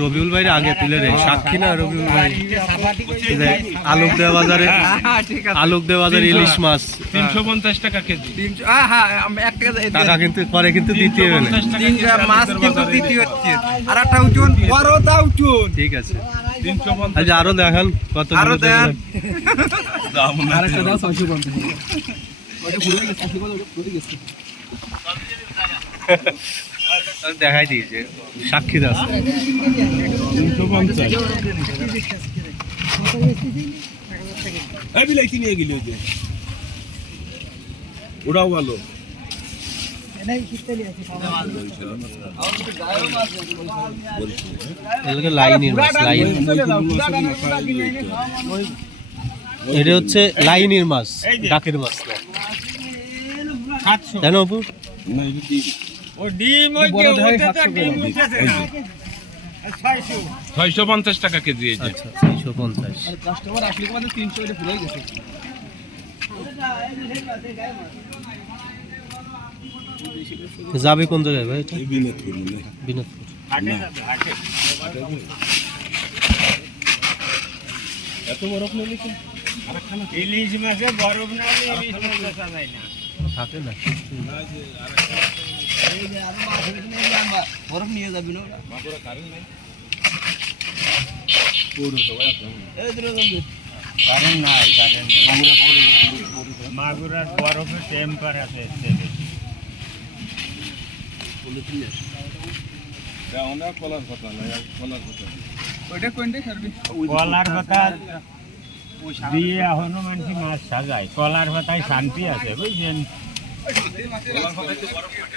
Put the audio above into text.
রবিউল ভাই আগে তুলে রে সাক্ষী না রবিউল ভাই আলোকদেয়া বাজারে ইলিশ মাছ 350 টাকা কেজি। টাকা কিন্তু পরে কিন্তু দিতে হবে না। মাছ কিন্তু দিতে হচ্ছে। আর একটা উঠুন বড়টা উঠুন। ঠিক আছে 350 আচ্ছা আরো দেখান কত আরো দেন। আরেকটা দাও 650 ওটা পুরো গেছে 650 গেছে। দেখাই দিয়েছে সাক্ষী দাস 350 এই বিলাইতি নিয়ে গেল ওই যে ওটাও ভালো। লাইনের মাছ লাইন এটা হচ্ছে লাইনের মাছ ডাকের মাছ না কেন অপু না এটা কি ও ডিম ওই যে ওটা ডিম উঠেছে 650 টাকা কেজি এই যে। আচ্ছা 650 আর কাস্টমার আসলে আমাদের 300 এটা পুরো গেছে। যাবে কোন জায়গায় ভাই এটা এই বিনোদপুর মানে বিনোদপুর এত বরফ নেই কি ইলিশ মাছে বরফ না ইলিশ মাছ দেখা যায় না। থাকে না এই যে আরো মাছ এখানে আমরা বরফ নিয়ে যাবেন ওরা। মাগুরা কারেন্ট নাই এই দূরে যাবেন। কারেন্ট নাই মাগুরা পাউডার মাগুরার বরফের টেম্পারেচার আছে এটা অনেক কলার কথা না কলার কথা ওইটা কোনটা সার্ভিস কলার পাতা দিয়ে এখনো মানুষ মাছ সাজায় কলার পাতায় শান্তি আছে বুঝছেন।